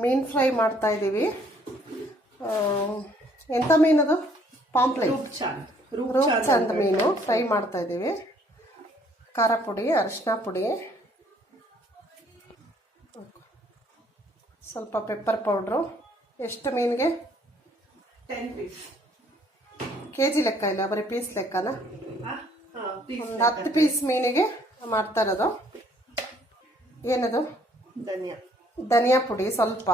ಮೀನು ಫ್ರೈ ಮಾಡ್ತಾ ಇದ್ದೀವಿ. ಎಂಥ ಮೀನದು? ಪಾಂಪ್ಲೆಟ್, ರೂಪ್ಚಂದ್ ಮೀನು ಫ್ರೈ ಮಾಡ್ತಾ ಇದ್ದೀವಿ. ಖಾರ ಪುಡಿ, ಅರಿಶಿನ ಪುಡಿ, ಸ್ವಲ್ಪ ಪೆಪ್ಪರ್ ಪೌಡ್ರು. ಎಷ್ಟು ಮೀನಿಗೆ? 10 ಪೀಸ್. ಕೆಜಿ ಲೆಕ್ಕ ಇಲ್ಲ, ಬರೀ ಪೀಸ್ ಲೆಕ್ಕನ. ಒಂದು 10 ಪೀಸ್ ಮೀನಿಗೆ ಮಾಡ್ತಾ ಇರೋದು. ಏನದು? ಧನಿಯಾ ಪುಡಿ ಸ್ವಲ್ಪ.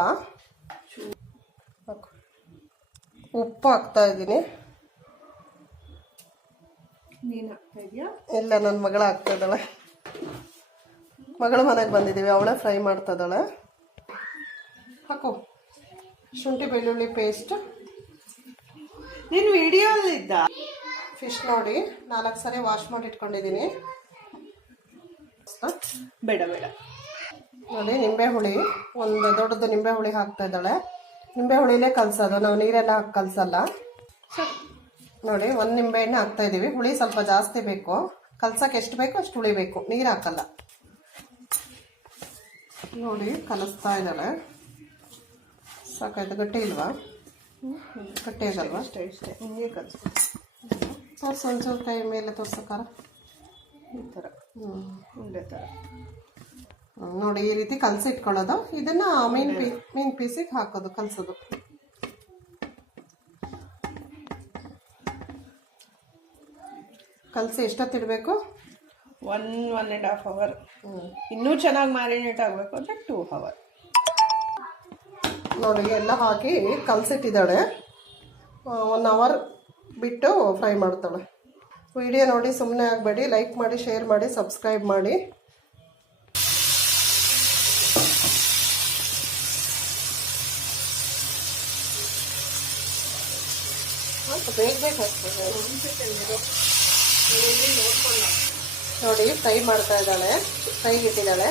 ಉಪ್ಪು ಹಾಕ್ತಾ ಇದ್ದೀನಿ. ನೀನು ಹಾಕ್ತಾ ಇದೆಯಾ? ಇಲ್ಲ, ನನ್ನ ಮಗಳು ಹಾಕ್ತಾ ಇದ್ದಾಳೆ. ಮಗಳ ಮನೆಗೆ ಬಂದಿದ್ದೀವಿ, ಅವಳೇ ಫ್ರೈ ಮಾಡ್ತಾ ಇದ್ದಾಳೆ. ಹಾಕು. ಶುಂಠಿ ಬೆಳ್ಳುಳ್ಳಿ ಪೇಸ್ಟ್. ನೀನು ವಿಡಿಯೋಲ್ಲಿದ್ದ ಫಿಶ್ ನೋಡಿ 4 ಸರಿ ವಾಶ್ ಮಾಡಿ ಇಟ್ಕೊಂಡಿದ್ದೀನಿ. ಬೇಡ ನೋಡಿ, ನಿಂಬೆ ಹುಳಿ, ಒಂದು ದೊಡ್ಡದು ನಿಂಬೆ ಹುಳಿ ಹಾಕ್ತಾ ಇದ್ದಾಳೆ. ನಿಂಬೆ ಹುಳಿಲೇ ಕಲಸೋದು, ನಾವು ನೀರೆಲ್ಲ ಹಾಕಿ ಕಲಸಲ್ಲ. ನೋಡಿ, 1 ನಿಂಬೆ ಹಣ್ಣು ಹಾಕ್ತಾ ಇದ್ದೀವಿ. ಹುಳಿ ಸ್ವಲ್ಪ ಜಾಸ್ತಿ ಬೇಕು, ಕಲ್ಸಕ್ಕೆ ಎಷ್ಟು ಬೇಕೋ ಅಷ್ಟು ಹುಳಿ ಬೇಕು, ನೀರು ಹಾಕಲ್ಲ. ನೋಡಿ, ಕಲಿಸ್ತಾ ಇದ್ದಾಳೆ. ಸಾಕಾಯ್ತು. ಗಟ್ಟಿ ಇಲ್ವಾ? ಗಟ್ಟಿ ಆಗಲ್ವಾ? ಇಷ್ಟೇ ಹಿಂಗೆ ಕಲಿಸ್ಕೊ. ತೋರ್ಸು, ಒಂಚೂರು ಕೈ ಮೇಲೆ ತೋರ್ಸಕ್ಕಾರ. ಈ ಥರ ಉಂಡೆ ಥರ ನೋಡಿ, ಈ ರೀತಿ ಕಲಸಿ ಇಟ್ಕೊಳ್ಳೋದು. ಇದನ್ನ ಮೀನ್ ಪೀಸಿಗೆ ಹಾಕೋದು, ಕಲಸೋದು. ಕಲಸಿ ಎಷ್ಟೊತ್ತಿಡಬೇಕು? 1.5 ಅವರ್. ಇನ್ನೂ ಚೆನ್ನಾಗಿ ಮ್ಯಾರಿನೇಟ್ ಆಗಬೇಕು ಅಂದರೆ 2 ಅವರ್. ನೋಡಿ, ಎಲ್ಲ ಹಾಕಿ ಕಲಸಿಟ್ಟಿದ್ದಾಳೆ. 1 ಅವರ್ ಬಿಟ್ಟು ಫ್ರೈ ಮಾಡ್ತಾಳೆ. ವಿಡಿಯೋ ನೋಡಿ ಸುಮ್ಮನೆ ಆಗಬೇಡಿ. ಲೈಕ್ ಮಾಡಿ, ಶೇರ್ ಮಾಡಿ, ಸಬ್ಸ್ಕ್ರೈಬ್ ಮಾಡಿ. ಬೇಗ ನೋಡಿ, ಫ್ರೈ ಮಾಡ್ತಾ ಇದ್ದಾಳೆ, ಫ್ರೈಗೆ ಇಟ್ಟಿದ್ದಾಳೆ.